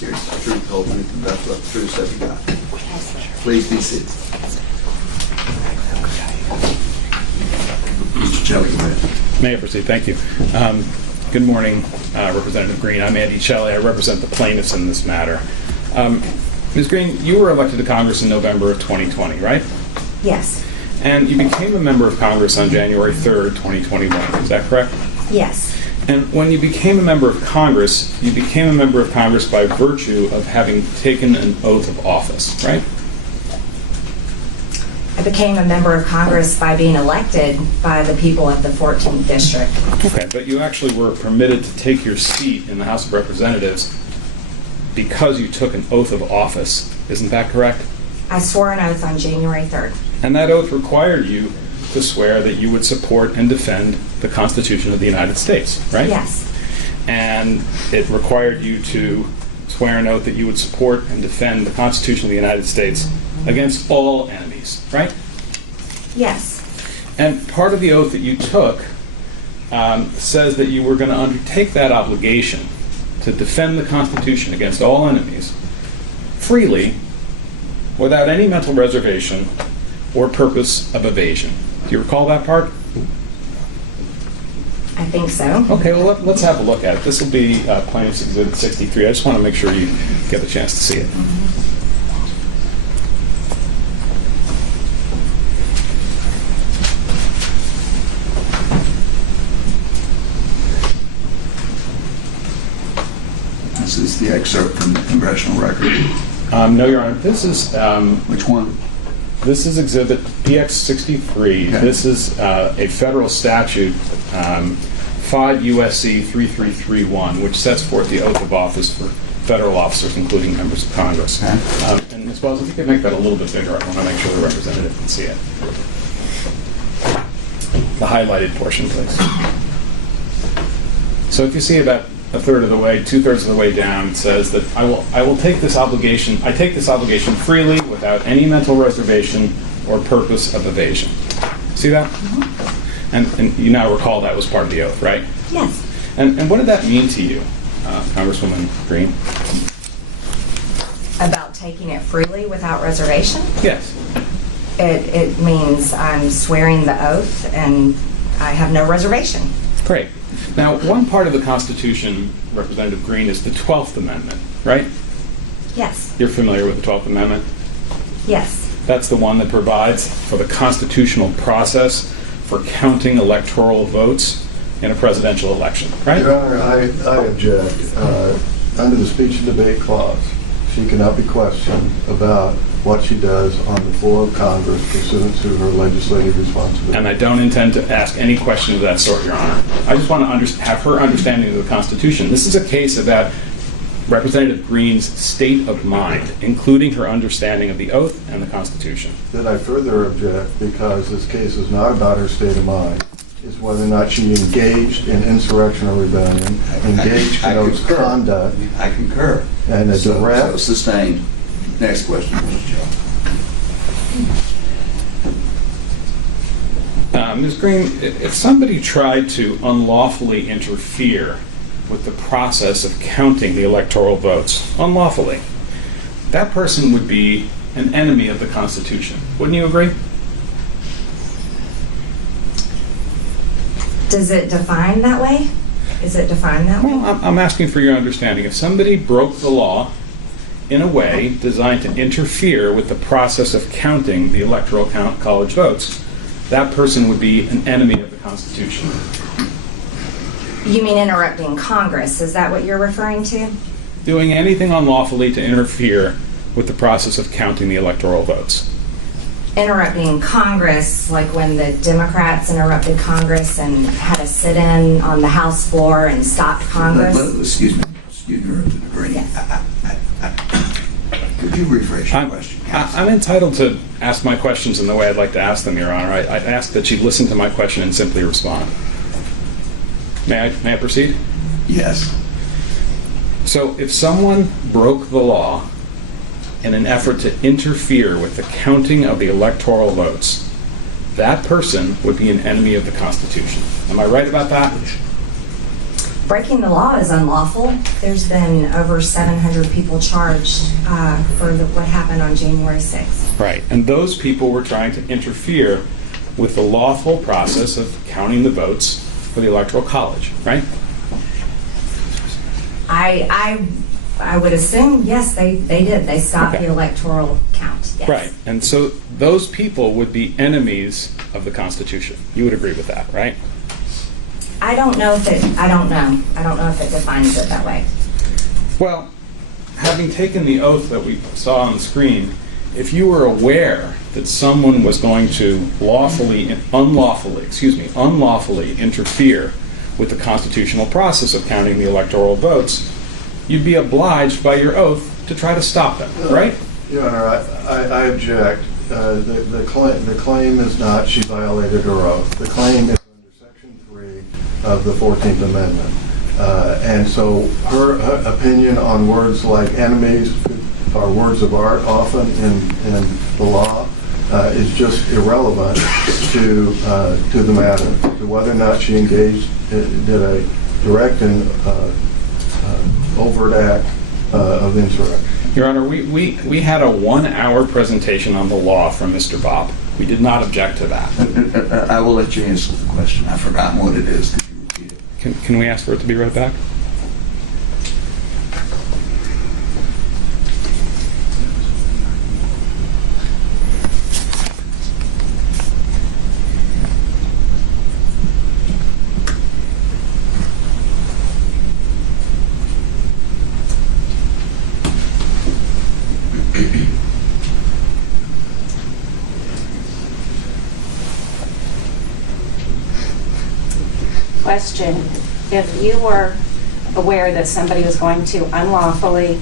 serious truth, the whole truth, and that's what the truth said to God. Please be seated. Mr. Shelley, go ahead. May I proceed? Thank you. Good morning, Representative Greene. I'm Andy Shelley. I represent the plaintiffs in this matter. Ms. Greene, you were elected to Congress in November of 2020, right? Yes. And you became a member of Congress on January 3rd, 2021. Is that correct? Yes. And when you became a member of Congress, you became a member of Congress by virtue of having taken an oath of office, right? I became a member of Congress by being elected by the people of the 14th District. Okay, but you actually were permitted to take your seat in the House of Representatives because you took an oath of office. Isn't that correct? I swore an oath on January 3rd. And that oath required you to swear that you would support and defend the Constitution of the United States, right? Yes. And it required you to swear an oath that you would support and defend the Constitution of the United States against all enemies, right? Yes. And part of the oath that you took says that you were going to undertake that obligation to defend the Constitution against all enemies freely, without any mental reservation or purpose of evasion. Do you recall that part? I think so. Okay, well, let's have a look at it. This will be Plaintiff's Exhibit 63. I just want to make sure you get a chance to see it. This is the excerpt from the congressional record. No, Your Honor. This is Which one? This is Exhibit PX 63. Okay. This is a federal statute, 5 U.S.C. 3331, which sets forth the oath of office for federal officers, including members of Congress. Okay. And Ms. Wells, if you could make that a little bit bigger, I want to make sure the representative can see it. The highlighted portion, please. So if you see about a third of the way, 2/3 of the way down, it says that I will take this obligation. I take this obligation freely, without any mental reservation or purpose of evasion. See that? Mm-hmm. And you now recall that was part of the oath, right? Yes. And what did that mean to you, Congresswoman Greene? About taking it freely without reservation? Yes. It means I'm swearing the oath and I have no reservation. Great. Now, one part of the Constitution, Representative Greene, is the 12th Amendment, right? Yes. You're familiar with the 12th Amendment? Yes. That's the one that provides for the constitutional process for counting electoral votes in a presidential election, right? Your Honor, I object. Under the speech and debate clause, she cannot be questioned about what she does on the floor of Congress pursuant to her legislative responsibility. And I don't intend to ask any question of that sort, Your Honor. I just want to have her understanding of the Constitution. This is a case about Representative Greene's state of mind, including her understanding of the oath and the Constitution. Then I further object because this case is not about her state of mind. It's whether or not she engaged in insurrection or rebellion, engaged in those conduct. I concur. And a So direct... sustained. Next question, Mr. Chairman. Ms. Greene, if somebody tried to unlawfully interfere with the process of counting the electoral votes, unlawfully, that person would be an enemy of the Constitution. Wouldn't you agree? Does it define that way? Is it defined that way? Well, I'm asking for your understanding. If somebody broke the law in a way designed to interfere with the process of counting the electoral college votes, that person would be an enemy of the Constitution. You mean interrupting Congress? Is that what you're referring to? Doing anything unlawfully to interfere with the process of counting the electoral votes. Interrupting Congress, like when the Democrats interrupted Congress and had a sit-in on the House floor and stopped Congress? Excuse me, Representative Greene. Yes. Could you rephrase your question? I'm entitled to ask my questions in the way I'd like to ask them, Your Honor. I ask that you listen to my question and simply respond. May I proceed? Yes. So if someone broke the law in an effort to interfere with the counting of the electoral votes, that person would be an enemy of the Constitution. Am I right about that? breaking the law is unlawful. There's been over 700 people charged for what happened on January 6th. Right, and those people were trying to interfere with the lawful process of counting the votes for the Electoral College, right? I would assume, yes, they did. They stopped Okay. the electoral count. Yes. Right, and so those people would be enemies of the Constitution. You would agree with that, right? I don't know if it. I don't know. I don't know if it defines it that way. Well, having taken the oath that we saw on the screen, if you were aware that someone was going to unlawfully interfere with the constitutional process of counting the electoral votes, you'd be obliged by your oath to try to stop them, right? Your Honor, I object. The claim is not she violated her oath. The claim is under Section 3 of the 14th Amendment. And so her opinion on words like enemies are words of art often in the law is just irrelevant to the matter, to whether or not she engaged, did a direct and overt act of insurrection. Your Honor, we had a 1-hour presentation on the law from Mr. Bob. We did not object to that. I will let you answer the question. I've forgotten what it is. Could you repeat it? Can we ask for it to be read back? Question: if you were aware that somebody was going to unlawfully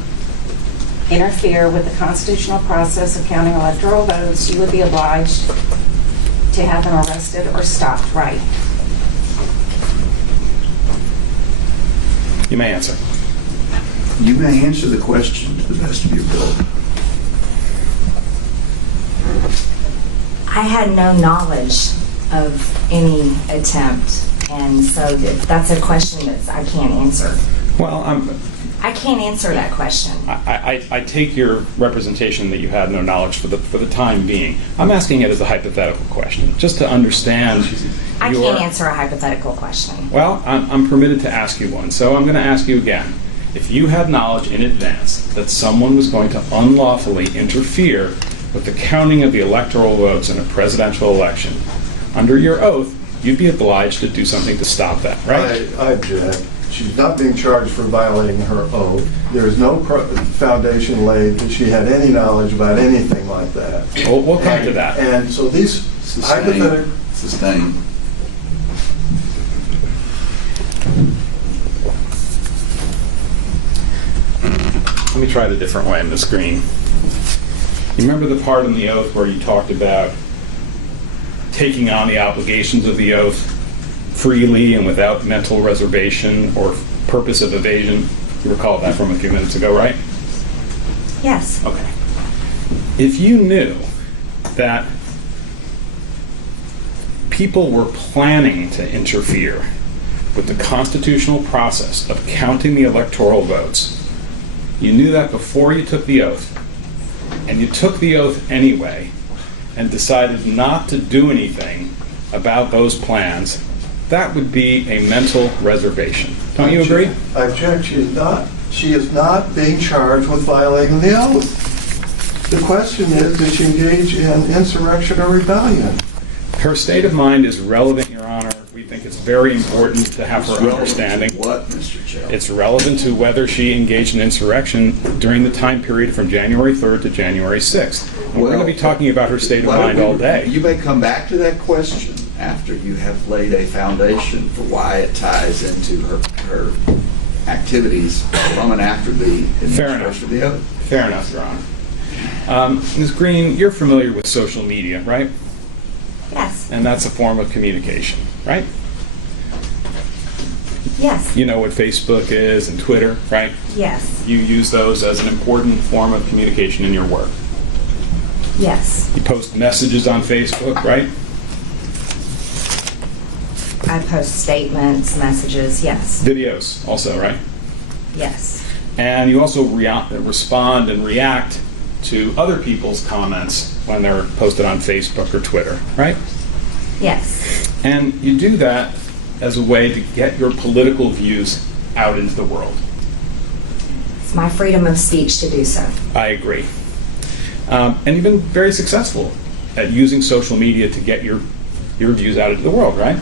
interfere with the constitutional process of counting electoral votes, you would be obliged to have them arrested or stopped, right? You may answer. You may answer the question to the best of your ability. I had no knowledge of any attempt, and so that's a question that I can't answer. Well, I can't answer that question. I take your representation that you had no knowledge for the time being. I'm asking it as a hypothetical question, just to understand. I can't answer a hypothetical question. Well, I'm permitted to ask you one, so I'm going to ask you again. If you had knowledge in advance that someone was going to unlawfully interfere with the counting of the electoral votes in a presidential election, under your oath, you'd be obliged to do something to stop that, right? I object. She's not being charged for violating her oath. There is no foundation laid that she had any knowledge about anything like that. We'll come to that. And so these hypothetical... Sustained. Let me try it a different way on the screen. You remember the part in the oath where you talked about taking on the obligations of the oath freely and without mental reservation or purpose of evasion? You recall that from a few minutes ago, right? Yes. Okay. If you knew that people were planning to interfere with the constitutional process of counting the electoral votes, you knew that before you took the oath, and you took the oath anyway, and decided not to do anything about those plans, that would be a mental reservation. Don't you agree? I object. She is not being charged with violating the oath. The question is, did she engage in insurrection or rebellion? Her state of mind is relevant, Your Honor. We think it's very important to have her understanding. What, Mr. Chair? It's relevant to whether she engaged in insurrection during the time period from January 3rd to January 6th. And we're going to be talking about her state of mind all day. You may come back to that question after you have laid a foundation for why it ties into her activities from and after the administration of the oath. Fair enough, Your Honor. Ms. Greene, you're familiar with social media, right? Yes. And that's a form of communication, right? Yes. You know what Facebook is and Twitter, right? Yes. You use those as an important form of communication in your work. Yes. You post messages on Facebook, right? I post statements, messages, yes. Videos also, right? Yes. And you also respond and react to other people's comments when they're posted on Facebook or Twitter, right? Yes. And you do that as a way to get your political views out into the world. It's my freedom of speech to do so. I agree. And you've been very successful at using social media to get your views out into the world, right?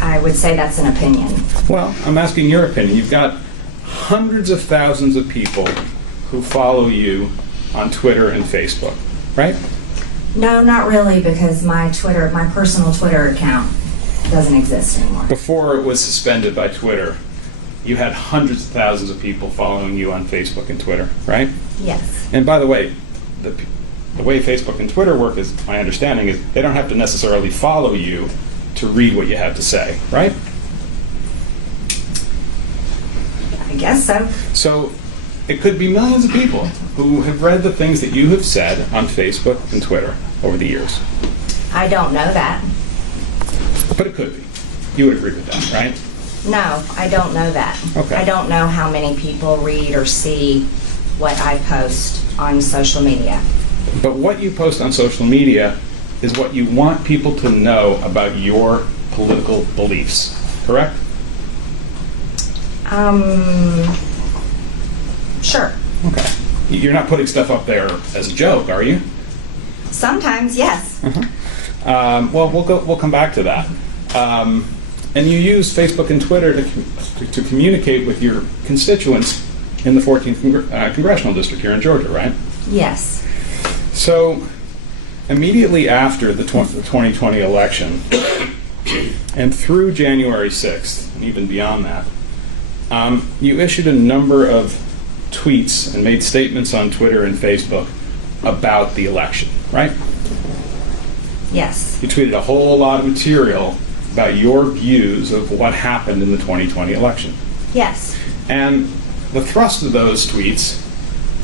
I would say that's an opinion. Well, I'm asking your opinion. You've got hundreds of thousands of people who follow you on Twitter and Facebook, right? No, not really, because my personal Twitter account doesn't exist anymore. Before it was suspended by Twitter, you had hundreds of thousands of people following you on Facebook and Twitter, right? Yes. And by the way, the way Facebook and Twitter work, is my understanding, is they don't have to necessarily follow you to read what you have to say, right? I guess so. So it could be millions of people who have read the things that you have said on Facebook and Twitter over the years. I don't know that. But it could be. You would agree with that, right? No, I don't know that. Okay. I don't know how many people read or see what I post on social media. But what you post on social media is what you want people to know about your political beliefs, correct? Sure. Okay. You're not putting stuff up there as a joke, are you? Sometimes, yes. Well, we'll come back to that. And you use Facebook and Twitter to communicate with your constituents in the 14th congressional district here in Georgia, right? Yes. So, immediately after the 2020 election, and through January 6th, and even beyond that, you issued a number of tweets and made statements on Twitter and Facebook about the election, right? Yes. You tweeted a whole lot of material about your views of what happened in the 2020 election. Yes. And the thrust of those tweets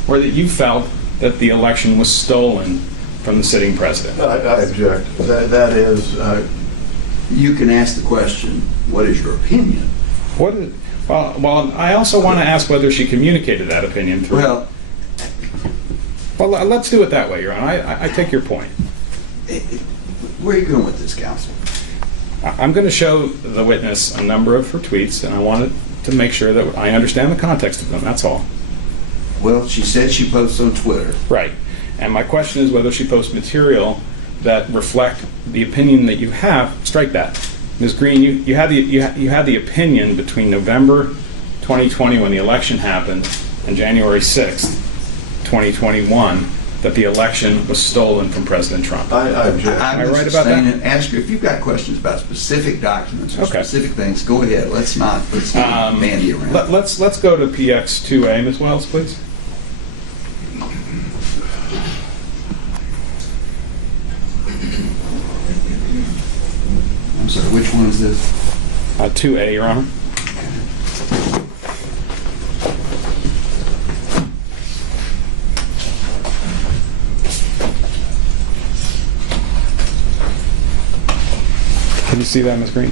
were that you felt that the election was stolen from the sitting president. I object. That is, You can ask the question, what is your opinion? Well, I also want to ask whether she communicated that opinion through. Well, let's do it that way, Your Honor. I take your point. Where are you going with this, counsel? I'm going to show the witness a number of her tweets, and I wanted to make sure that I understand the context of them, that's all. Well, she said she posts on Twitter. Right. And my question is whether she posts material that reflect the opinion that you have. Strike that. Ms. Greene, you had the opinion between November 2020, when the election happened, and January 6th, 2021, that the election was stolen from President Trump. I object. I'm I right just about saying, that? ask her if you've got questions about specific documents or Okay. specific things. Go ahead. Let's not bandy around. Let's go to PX 2A, Ms. Wells, please. I'm sorry. Which one is this? 2A, Your Honor. Can you see that, Ms. Greene?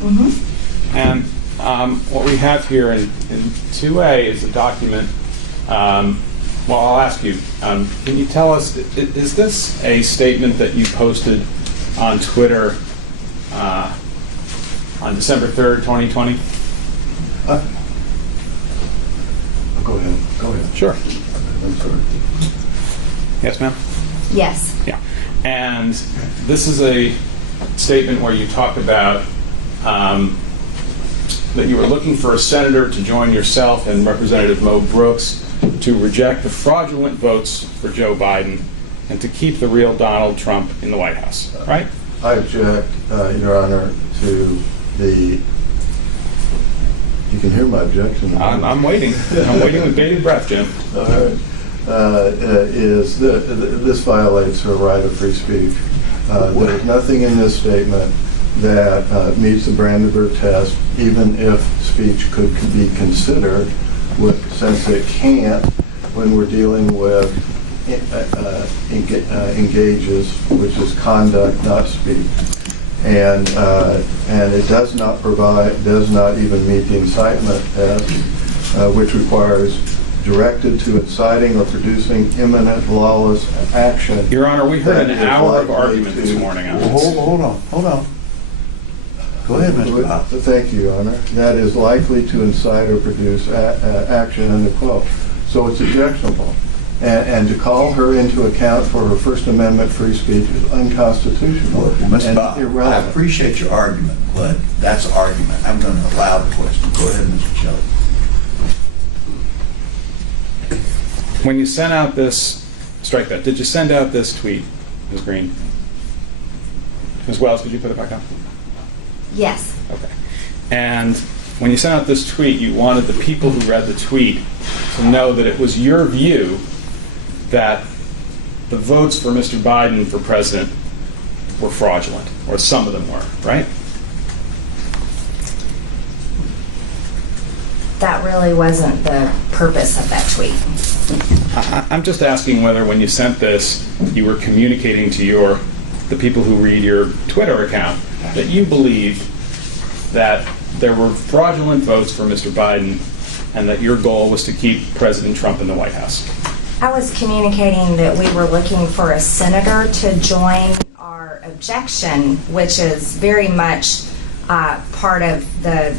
Mm-hmm. And what we have here in 2A is a document. Well, I'll ask you, can you tell us, is this a statement that you posted on Twitter on December 3rd, 2020? Go ahead. Sure. I'm sorry. Yes, ma'am? Yes. Yeah. And this is a statement where you talk about that you were looking for a senator to join yourself and Representative Mo Brooks to reject the fraudulent votes for Joe Biden and to keep the real Donald Trump in the White House, right? I object, Your Honor, to the... You can hear my objection. I'm waiting. I'm waiting with bated breath, Jim. All right. This violates her right of free speech. There's nothing in this statement that meets the Brandenburg test, even if speech could be considered, since it can't when we're dealing with engages, which is conduct, not speech. And it does not even meet the incitement test, which requires directed to inciting or producing imminent lawless action. Your Honor, we heard that an is hour of likely argument this to- morning on Well, this. hold on. Go ahead, Mr. Bob. Thank you, Your Honor. That is likely to incite or produce action, end of quote. So it's objectionable. And to call her into account for her First Amendment free speech is unconstitutional Well, Mr. and Bob, I irrelevant. appreciate your argument, but that's argument. I'm going to allow the question. Go ahead, Mr. Shelley. When you sent out this, strike that, did you send out this tweet, Ms. Greene? Ms. Wells, could you put it back up? Yes. Okay. And when you sent out this tweet, you wanted the people who read the tweet to know that it was your view that the votes for Mr. Biden for president were fraudulent, or some of them were, right? That really wasn't the purpose of that tweet. I'm just asking whether when you sent this, you were communicating to the people who read your Twitter account that you believed that there were fraudulent votes for Mr. Biden and that your goal was to keep President Trump in the White House. I was communicating that we were looking for a senator to join our objection, which is very much part of the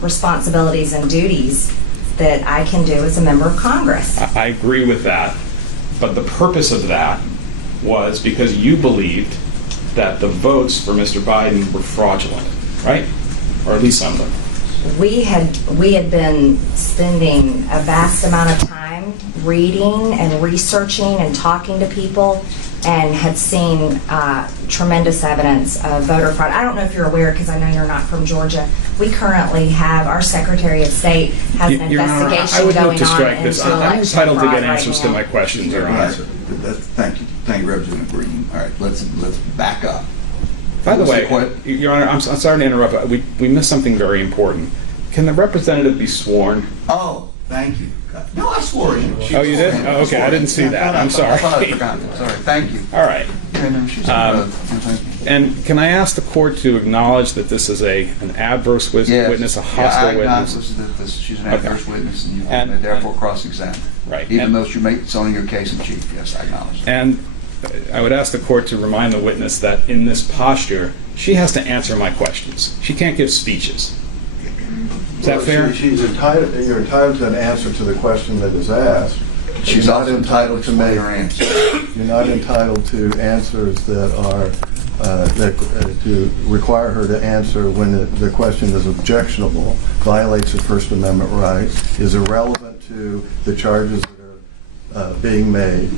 responsibilities and duties that I can do as a member of Congress. I agree with that, but the purpose of that was because you believed that the votes for Mr. Biden were fraudulent, right? Or at least some of them. We had been spending a vast amount of time reading and researching and talking to people, and had seen tremendous evidence of voter fraud. I don't know if you're aware, because I know you're not from Georgia. We currently have, our Secretary of State has an Your Honor, investigation I would going move to on strike into this. election I'm entitled to fraud get answers right to now. my questions, Your All Honor. right. Thank you. Thank you, Representative Green. All right, let's back up. By the way, What- Your Honor, I'm sorry to interrupt, but we missed something very important. Can the representative be sworn? Oh, thank you. No, I swore you. Oh, you did? Oh, okay, I didn't see that. I'm sorry. I thought I forgot. Sorry. Thank you. All right. Yeah, no, she's thank you. And can I ask the court to acknowledge that this is an adverse Yes. witness, a Yeah, hostile I witness? acknowledge that she's an Okay. adverse witness, and you And- therefore cross-examine. Right. Even And- though it's only your case in chief. Yes, I acknowledge that. And I would ask the court to remind the witness that in this posture, she has to answer my questions. She can't give speeches. Is that Well, fair? You're entitled to an answer to the question that is asked. She's You're not also entitled to make her answer. You're not entitled to answers that are, to require her to answer when the question is objectionable, violates her First Amendment rights, is irrelevant to the charges that are being made,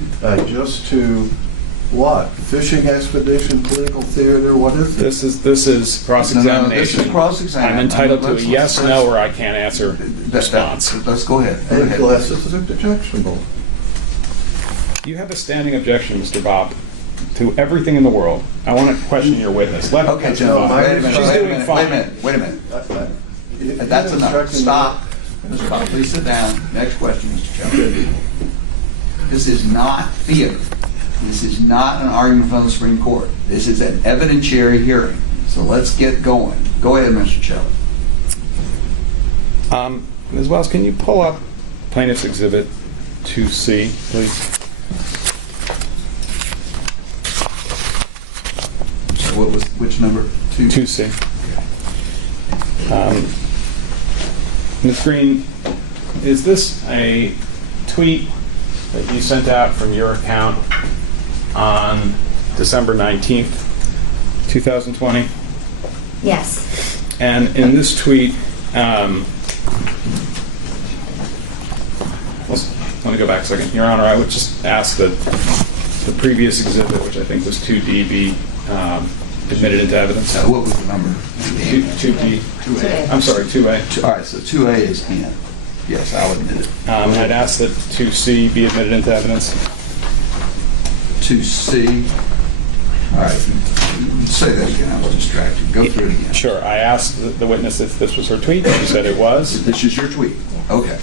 just to what? Fishing expedition, political theater, what is this? This is cross-examination. No, this is cross-examination. I'm entitled to a Let's- yes, let's- no, or I can't answer response. Let's go ahead. Go ahead. Unless this is objectionable. You have a standing objection, Mr. Bob, to everything in the world. I want to question your witness. Let her Okay, answer. gentlemen, No, wait a minute, She's wait a doing minute, fine. wait a minute. That's enough. Stop. Mr. Bob, please sit down. Next question, Mr. Chairman. This is not theater. This is not an argument from the Supreme Court. This is an evidentiary hearing. So let's get going. Go ahead, Mr. Chairman. Ms. Wells, can you pull up Plaintiff's Exhibit 2C, please? So which number? 2C. Ms. Green, is this a tweet that you sent out from your account on December 19th, 2020? Yes. And in this tweet, let me go back a second. Your Honor, I would just ask that the previous exhibit, which I think was 2D, be admitted into evidence. What was the number? 2D. 2A. I'm sorry, 2A. All right, so 2A is in. Yes, I'll admit it. I'd ask that 2C be admitted into evidence. 2C. All right, say that again. I was distracted. Go through it again. Sure. I asked the witness if this was her tweet. She said it was. This is your tweet. Okay.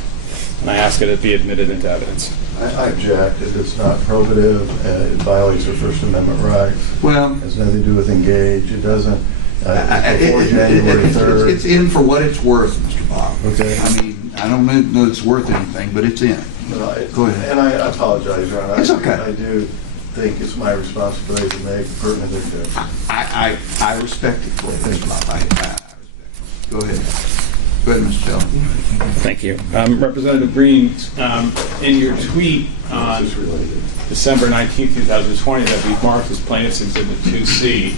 and I ask that it be admitted into evidence. I object. It is not probative. It violates her First Amendment rights. Well, It has nothing to do with engage. It doesn't. Before January 3rd. it's in for what it's worth, Mr. Bob. Okay. I mean, I don't know it's worth anything, but it's in. Go ahead. And I apologize, Your Honor. It's okay. I do think it's my responsibility to make pertinent issues. I respect it, Mr. Bob. I respect it. Go ahead. Go ahead, Mr. Taylor. Thank you. Representative Greene, in your tweet on This is related. December 19, 2020, that we've marked as Plaintiff's Exhibit 2C,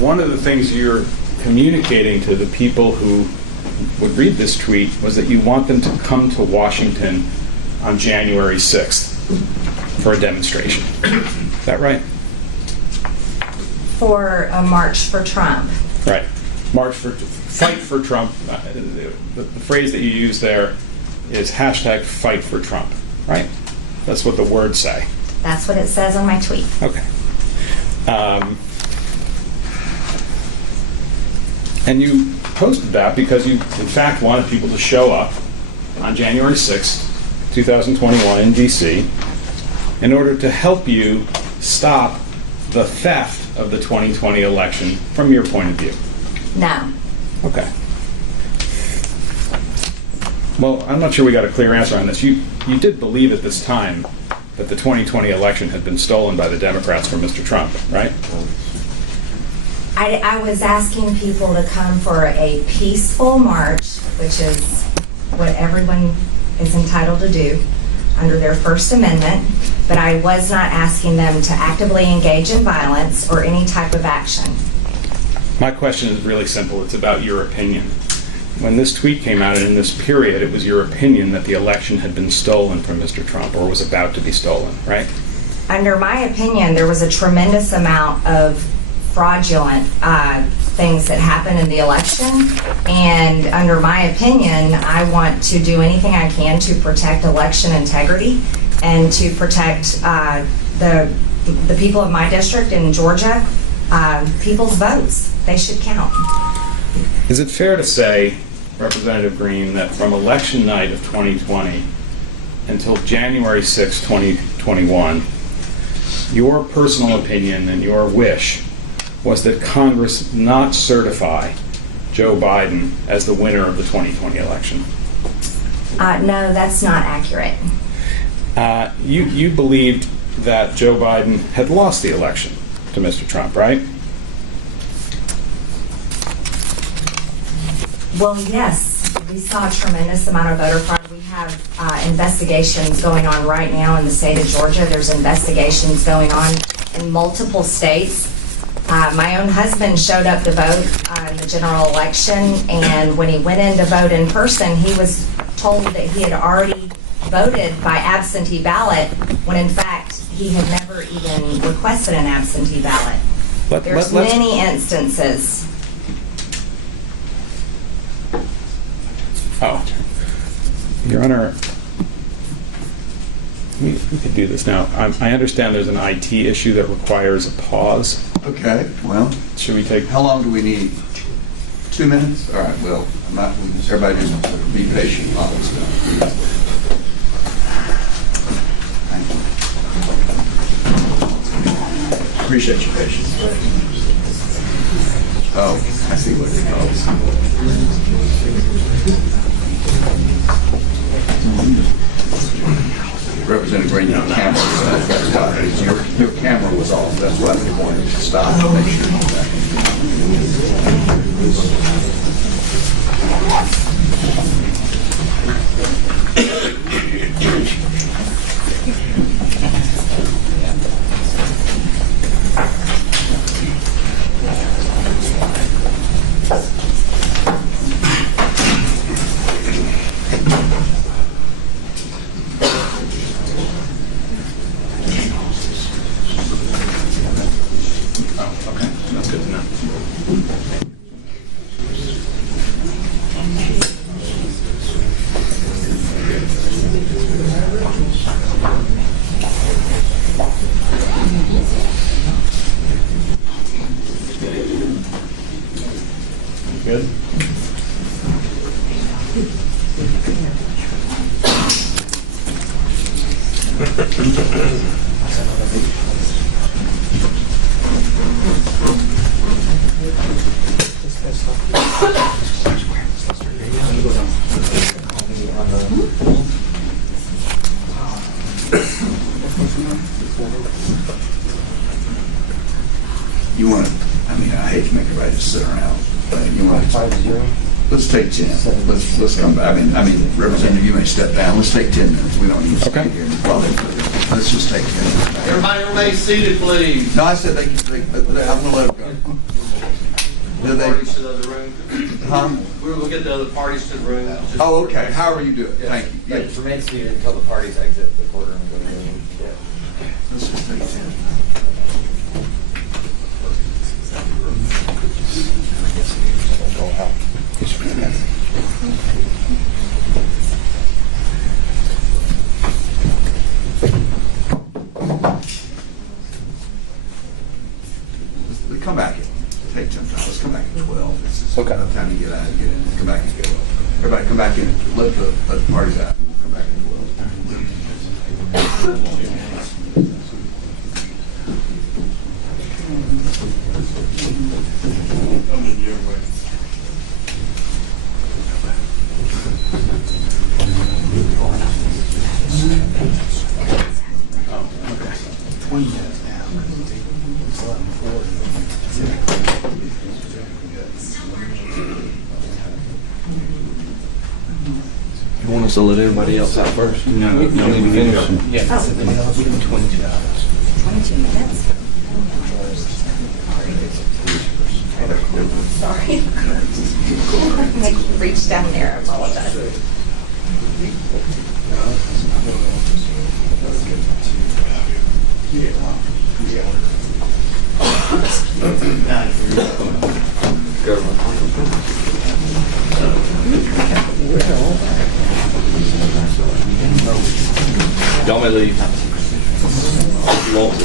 one of the things you're communicating to the people who would read this tweet was that you want them to come to Washington on January 6th for a demonstration. Is that right? For a march for Trump. Right. Fight for Trump. The phrase that you use there is hashtag fight for Trump, right? That's what the words say. That's what it says on my tweet. Okay. And you posted that because you, in fact, wanted people to show up on January 6th, 2021 in D.C. in order to help you stop the theft of the 2020 election from your point of view. No. Okay. Well, I'm not sure we got a clear answer on this. You did believe at this time that the 2020 election had been stolen by the Democrats from Mr. Trump, right? I was asking people to come for a peaceful march, which is what everyone is entitled to do under their First Amendment, but I was not asking them to actively engage in violence or any type of action. My question is really simple. It's about your opinion. When this tweet came out and in this period, it was your opinion that the election had been stolen from Mr. Trump or was about to be stolen, right? Under my opinion, there was a tremendous amount of fraudulent things that happened in the election, and under my opinion, I want to do anything I can to protect election integrity and to protect the people of my district in Georgia, people's votes. They should count. Is it fair to say, Representative Greene, that from election night of 2020 until January 6, 2021, your personal opinion and your wish was that Congress not certify Joe Biden as the winner of the 2020 election? No, that's not accurate. You believed that Joe Biden had lost the election to Mr. Trump, right? Well, yes, we saw a tremendous amount of voter fraud. We have investigations going on right now in the state of Georgia. There's investigations going on in multiple states. My own husband showed up to vote in the general election, and when he went in to vote in person, he was told that he had already voted by absentee ballot, when in fact he had never even requested an absentee ballot. There's many instances. Oh, Your Honor, we could do this now. I understand there's an IT issue that requires a pause. Okay, well, Should we take? how long do we need? 2 minutes? All right, well, everybody just be patient while it's done. Thank you. Appreciate your patience. Oh, I see what it is. Representative Greene, your camera was off. That's why your camera was off. That's why they wanted to stop to make sure that. You want to, I mean, I hate to make everybody just sit around. You want to, let's take 10. Let's come back. I mean, Representative, you may step down. Let's take 10 minutes. We don't need to stay Okay. here. Well, let's just take 10 minutes. Everybody remain seated, please. No, I said I'm going to let them go. Do they? Parties to the other room. Huh? We'll get the other parties to the room. Just- Oh, okay. However you do it. Thank you. Yeah, Yeah. just remain seated until the parties exit the courtroom and go to the room. Let's just take 10. Let's come back in. Take 10 minutes. Let's come back at 12. This is Okay. enough time to get out and get in. Come back and get 12. Everybody come back in. Let the parties out. Come back at 12. You want us to let everybody else out first? No, we finish. Yeah. 22 minutes. Sorry. I reached down there, I apologize. Y'all may leave. If you want to.